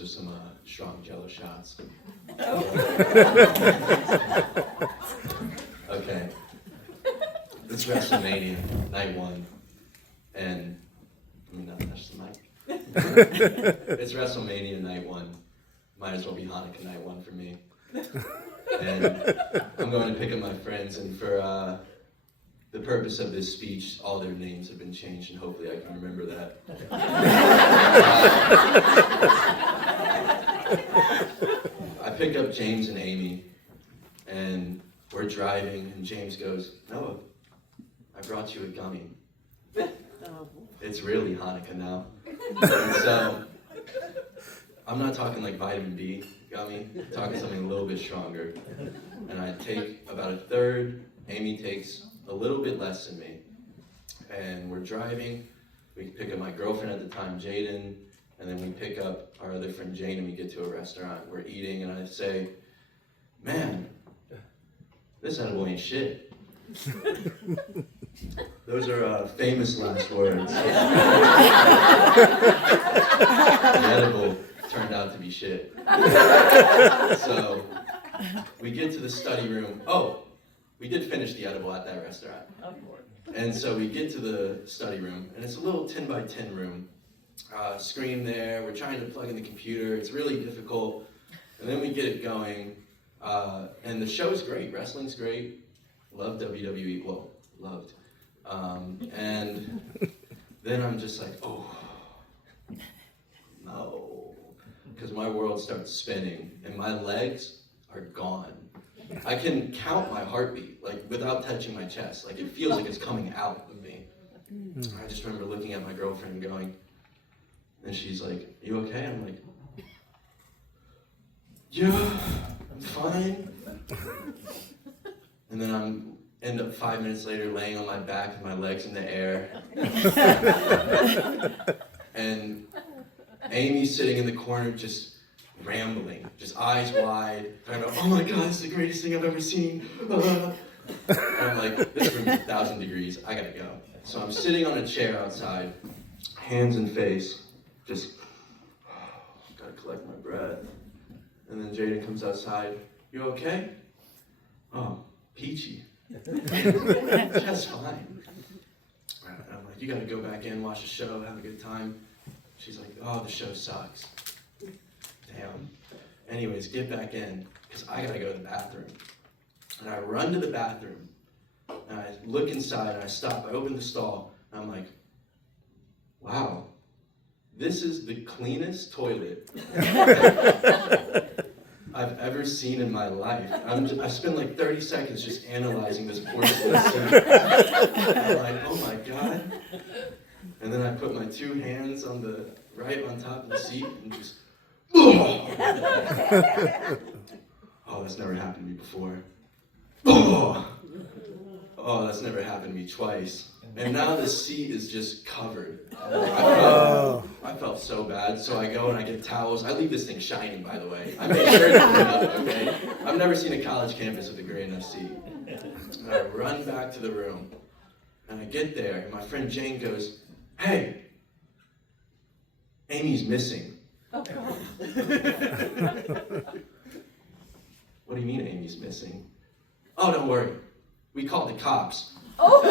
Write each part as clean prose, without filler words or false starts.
those are some strong Jello shots. Okay. It's WrestleMania, night one. And, let me not touch the mic. It's WrestleMania, night one. Might as well be Hanukkah, night one for me. And I'm going to pick up my friends, and for the purpose of this speech, all their names have been changed, and hopefully I can remember that. I pick up James and Amy, and we're driving, and James goes, "Noah, I brought you a gummy. It's really Hanukkah now." And so, I'm not talking like vitamin B gummy, I'm talking something a little bit stronger. And I take about a third, Amy takes a little bit less than me. And we're driving, we pick up my girlfriend at the time, Jaden, and then we pick up our other friend Jane, and we get to a restaurant. We're eating, and I say, "Man, this edible ain't shit." Those are famous last words. The edible turned out to be shit. So we get to the study room. Oh, we did finish the edible at that restaurant. And so we get to the study room, and it's a little 10 by 10 room. Screen there, we're trying to plug in the computer. It's really difficult. And then we get it going. And the show's great, wrestling's great. Love WWE, well, loved. And then I'm just like, oh, no. Because my world starts spinning, and my legs are gone. I can count my heartbeat, like, without touching my chest. Like, it feels like it's coming out of me. I just remember looking at my girlfriend and going, and she's like, "You okay?" I'm like, "Yeah, I'm fine." And then end up 5 minutes later laying on my back with my legs in the air. And Amy's sitting in the corner just rambling, just eyes wide, talking about, "Oh my God, this is the greatest thing I've ever seen." And I'm like, this room's 1,000 degrees, I gotta go. So I'm sitting on a chair outside, hands and face, just gotta collect my breath. And then Jaden comes outside, "You okay?" "Oh, peachy." "That's fine." And I'm like, "You gotta go back in, watch the show, have a good time." She's like, "Oh, the show sucks." Damn. Anyways, get back in, because I gotta go to the bathroom. And I run to the bathroom, and I look inside, and I stop, I open the stall, and I'm like, wow, this is the cleanest toilet I've ever seen in my life. I spend like 30 seconds just analyzing this porcelain sink. I'm like, oh my God. And then I put my two hands on right on top of the seat and just, oh, that's never happened to me before. Oh, that's never happened to me twice. And now the seat is just covered. I felt so bad, so I go and I get towels. I leave this thing shining, by the way. I made sure to clean up, okay? I've never seen a college campus with a gray enough seat. And I run back to the room, and I get there, and my friend Jane goes, "Hey, Amy's missing." Oh, God. "What do you mean Amy's missing?" "Oh, don't worry. We called the cops." Oh.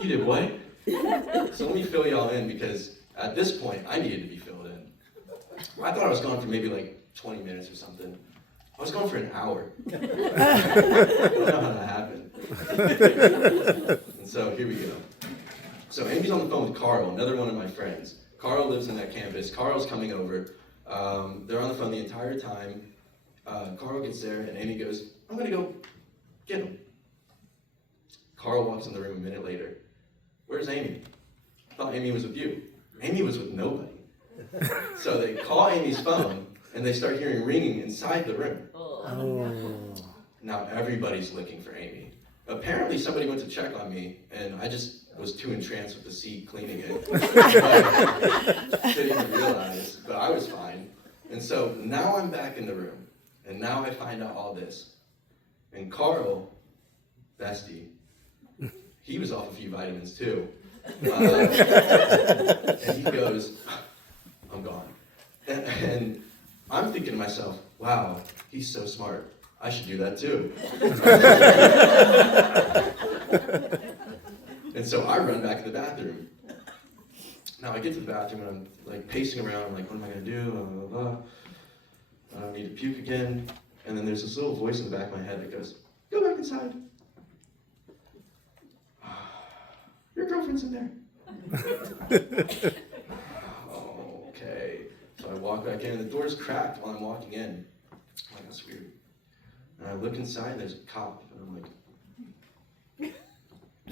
You did what? So let me fill y'all in, because at this point, I needed to be filled in. I thought I was gone for maybe like 20 minutes or something. I was gone for an hour. I don't know how that happened. And so here we go. So Amy's on the phone with Carl, another one of my friends. Carl lives in that campus. Carl's coming over. They're on the phone the entire time. Carl gets there, and Amy goes, "I'm gonna go get him." Carl walks in the room a minute later. "Where's Amy?" "I thought Amy was with you." Amy was with nobody. So they call Amy's phone, and they start hearing ringing inside the room. Oh. Now everybody's looking for Amy. Apparently somebody went to check on me, and I just was too entranced with the seat cleaning it. Didn't even realize, but I was fine. And so now I'm back in the room, and now I find out all this. And Carl, bestie, he was off a few vitamins too. And he goes, I'm gone. And I'm thinking to myself, wow, he's so smart. I should do that too. And so I run back to the bathroom. Now I get to the bathroom and I'm like pacing around. I'm like, what am I gonna do? Blah, blah, blah. I don't need to puke again. And then there's this little voice in the back of my head that goes, go back inside. Your girlfriend's in there. Oh, okay. So I walk back in and the door's cracked while I'm walking in. I'm like, that's weird. And I look inside and there's a cop. And I'm like,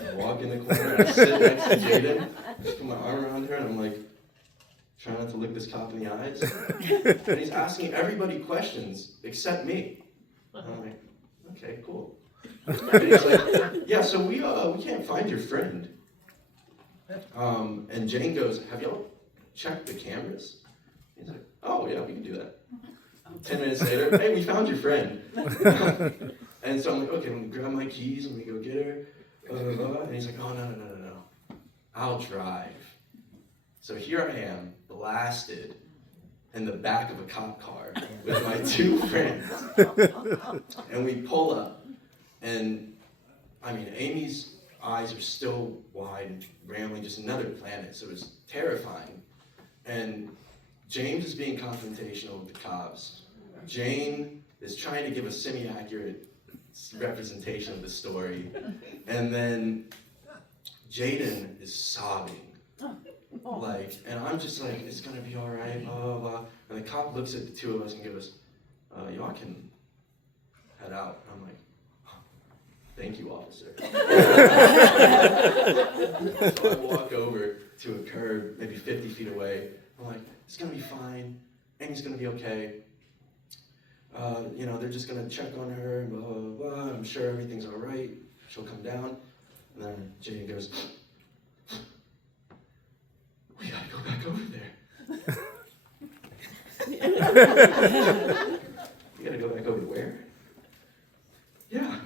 I walk in the corner and I sit next to Jaden. Just put my arm around her and I'm like, trying not to look this cop in the eyes. And he's asking everybody questions except me. And I'm like, okay, cool. And he's like, yeah, so we can't find your friend. And Jane goes, have y'all checked the cameras? He's like, oh yeah, we can do that. 10 minutes later, hey, we found your friend. And so I'm like, okay, let me grab my keys, let me go get her. And he's like, oh, no. I'll drive. So here I am, blasted in the back of a cop car with my two friends. And we pull up, and I mean, Amy's eyes are still wide and rambling, just another planet, so it's terrifying. And James is being confrontational with the cops. Jane is trying to give a semi-accurate representation of the story. And then Jaden is sobbing. Like, and I'm just like, it's gonna be all right, blah, blah, blah. And the cop looks at the two of us and goes, y'all can head out. And I'm like, thank you, officer. So I walk over to a curb, maybe 50 feet away. I'm like, it's gonna be fine. Amy's gonna be okay. They're just gonna check on her, blah, blah, blah. I'm sure everything's all right. She'll come down. And then Jane goes, we gotta go back over there. We gotta go back over where? Yeah,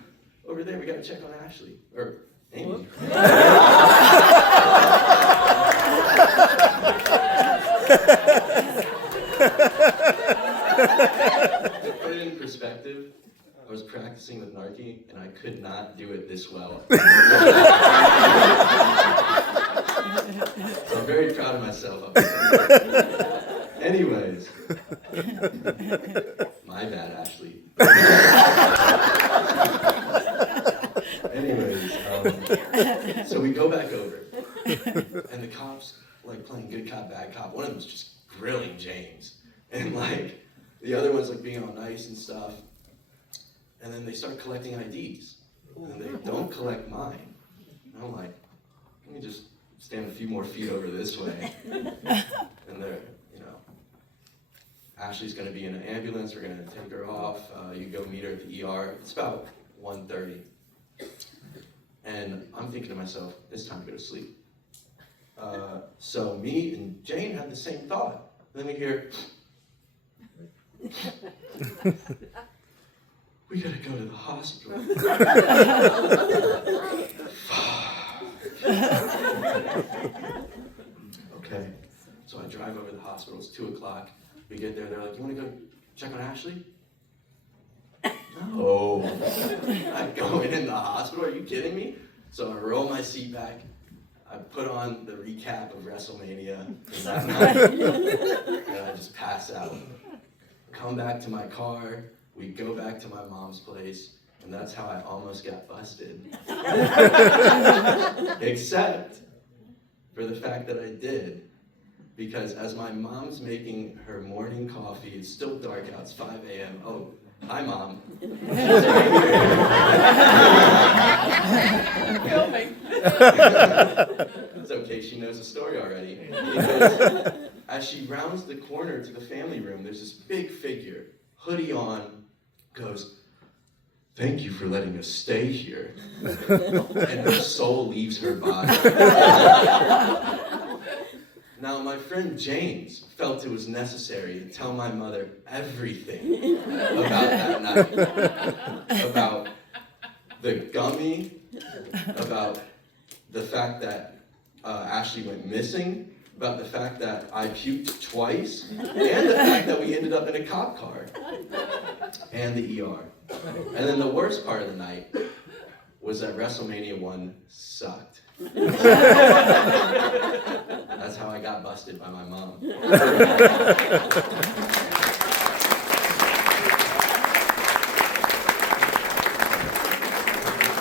over there. We gotta check on Ashley. Or Amy. To put it in perspective, I was practicing with Narky, and I could not do it this well. So I'm very proud of myself. Anyways. My bad, Ashley. Anyways, so we go back over, and the cops, like, playing good cop, bad cop. One of them's just grilling James, and, like, the other one's, like, being all nice and stuff. And then they start collecting IDs, and they don't collect mine. And I'm like, let me just stand a few more feet over this way. And they're, Ashley's gonna be in an ambulance, we're gonna take her off, you go meet her at the ER. It's about 1:30. And I'm thinking to myself, it's time to go to sleep. So me and Jane had the same thought. And then we hear, we gotta go to the hospital. Okay, so I drive over to the hospital, it's 2 o'clock. We get there, they're like, you wanna go check on Ashley? No, I'm going in the hospital, are you kidding me? So I roll my seat back, I put on the recap of WrestleMania that night, and I just pass out. Come back to my car, we go back to my mom's place, and that's how I almost got busted. Except for the fact that I did. Because as my mom's making her morning coffee, it's still dark out, it's 5 a.m. Oh, hi, Mom. Filming. It's okay, she knows the story already. Because as she rounds the corner to the family room, there's this big figure, hoodie on, goes, thank you for letting us stay here. And her soul leaves her body. Now, my friend James felt it was necessary to tell my mother everything about that night. About the gummy, about the fact that Ashley went missing, about the fact that I puked twice, and the fact that we ended up in a cop car, and the ER. And then the worst part of the night was that WrestleMania 1 sucked. That's how I got busted by my mom.